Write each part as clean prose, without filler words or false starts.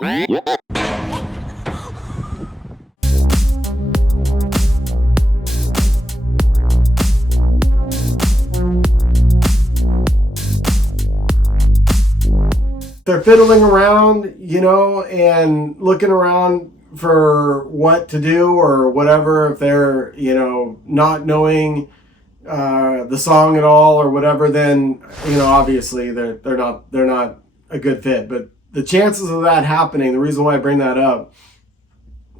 They're fiddling around, and looking around for what to do or whatever. If they're, not knowing the song at all or whatever, then obviously they're not a good fit. But the chances of that happening, the reason why I bring that up,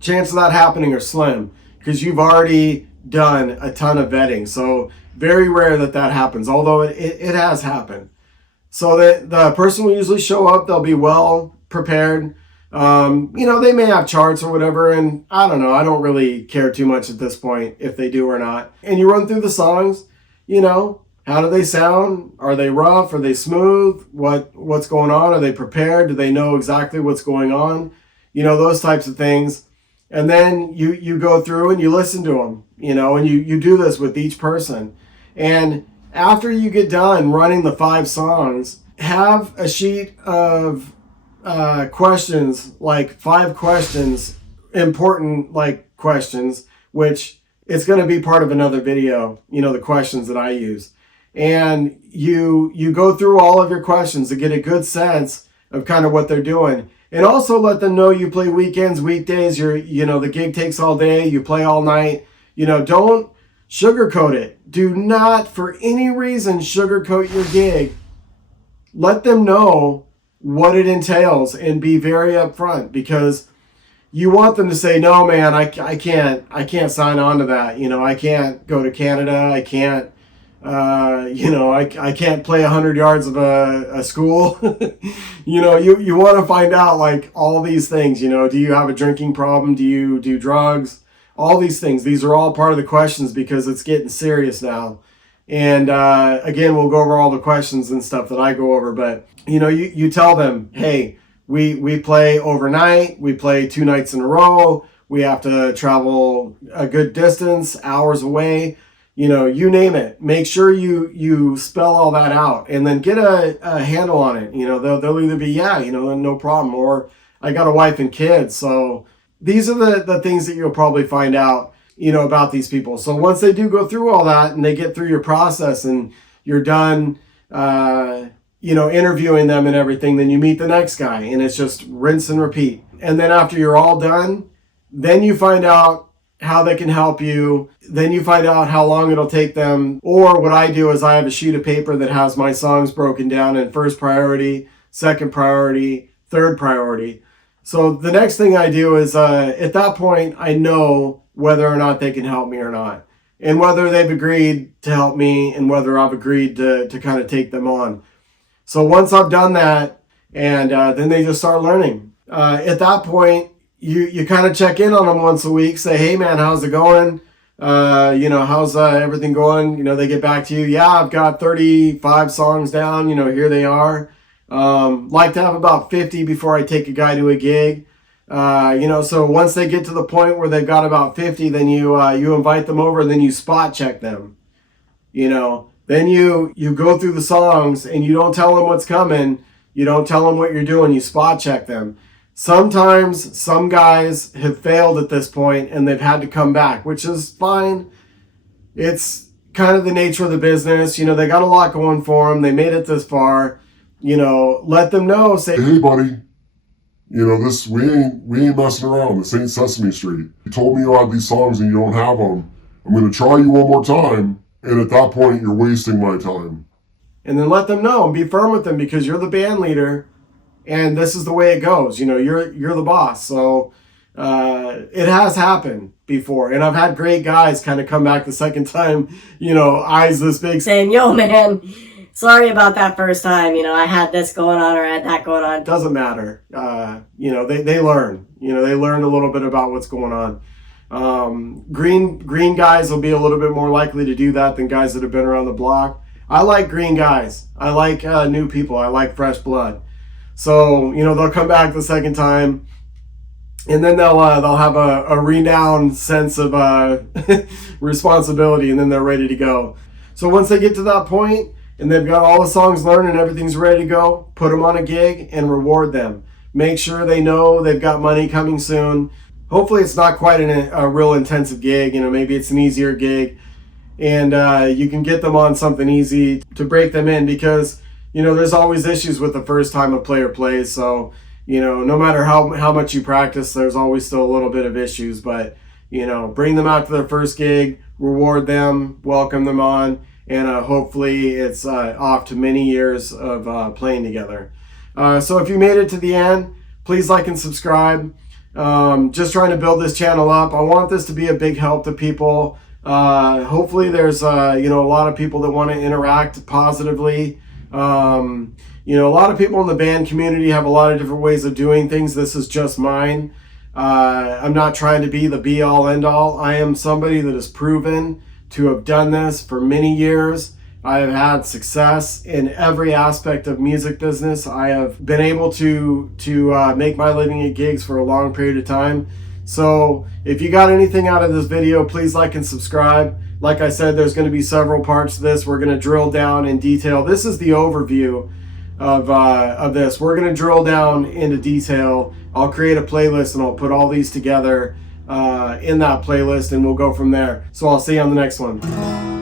chances of that happening are slim because you've already done a ton of vetting. So very rare that happens, although it has happened. So that the person will usually show up, they'll be well prepared. They may have charts or whatever, and I don't know. I don't really care too much at this point if they do or not. And you run through the songs, how do they sound? Are they rough? Are they smooth? What's going on? Are they prepared? Do they know exactly what's going on? Those types of things. And then you go through and you listen to them, and you do this with each person. And after you get done running the 5 songs, have a sheet of questions, like 5 questions, important questions, which it's going to be part of another video, the questions that I use. And you go through all of your questions to get a good sense of kind of what they're doing. And also let them know you play weekends, weekdays, the gig takes all day, you play all night. Don't sugarcoat it. Do not, for any reason, sugarcoat your gig. Let them know what it entails and be very upfront, because you want them to say, no, man, I can't sign on to that. I can't go to Canada. I can't, I can't play 100 yards of a school. You want to find out all these things. Do you have a drinking problem? Do you do drugs? All these things. These are all part of the questions because it's getting serious now. And again, we'll go over all the questions and stuff that I go over. But, you tell them, hey, we play overnight. We play 2 nights in a row. We have to travel a good distance, hours away. You name it. Make sure you spell all that out and then get a handle on it. They'll either be, no problem, or I got a wife and kids. So these are the things that you'll probably find out, about these people. So once they do go through all that and they get through your process and you're done, interviewing them and everything, then you meet the next guy and it's just rinse and repeat. And then after you're all done, then you find out how they can help you. Then you find out how long it'll take them. Or what I do is I have a sheet of paper that has my songs broken down in first priority, second priority, third priority. So the next thing I do is at that point, I know whether or not they can help me or not, and whether they've agreed to help me and whether I've agreed to kind of take them on. So once I've done that, and then they just start learning. At that point, you kind of check in on them once a week, say, hey man, how's it going? How's everything going? They get back to you. Yeah, I've got 35 songs down, here they are. Like to have about 50 before I take a guy to a gig. So once they get to the point where they've got about 50, then you invite them over and then you spot check them. Then you go through the songs and you don't tell them what's coming. You don't tell them what you're doing. You spot check them. Sometimes some guys have failed at this point and they've had to come back, which is fine. It's kind of the nature of the business. They got a lot going for them. They made it this far. Let them know. Say, hey, buddy, this we ain't messing around. This ain't Sesame Street. You told me you had these songs and you don't have them. I'm going to try you one more time. And at that point, you're wasting my time. And then let them know and be firm with them, because you're the band leader and this is the way it goes. You're the boss. So it has happened before. And I've had great guys kind of come back the second time, eyes this big, saying, yo, man, sorry about that first time. I had this going on or I had that going on. Doesn't matter. They learn. They learned a little bit about what's going on. Green guys will be a little bit more likely to do that than guys that have been around the block. I like green guys. I like new people. I like fresh blood. So, they'll come back the second time and then they'll have a renowned sense of responsibility, and then they're ready to go. So once they get to that point and they've got all the songs learned and everything's ready to go, put them on a gig and reward them. Make sure they know they've got money coming soon. Hopefully it's not quite a real intensive gig. Maybe it's an easier gig, and you can get them on something easy to break them in, because there's always issues with the first time a player plays. So no matter how much you practice, there's always still a little bit of issues. But bring them out to their first gig, reward them, welcome them on, and hopefully it's off to many years of playing together. So if you made it to the end, please like and subscribe. Just trying to build this channel up. I want this to be a big help to people. Hopefully there's a lot of people that want to interact positively. A lot of people in the band community have a lot of different ways of doing things. This is just mine. I'm not trying to be the be all end all. I am somebody that is proven to have done this for many years. I have had success in every aspect of music business. I have been able to make my living at gigs for a long period of time. So if you got anything out of this video, please like and subscribe. Like I said, there's going to be several parts to this. We're going to drill down in detail. This is the overview of this. We're going to drill down into detail. I'll create a playlist and I'll put all these together in that playlist, and we'll go from there. So I'll see you on the next one.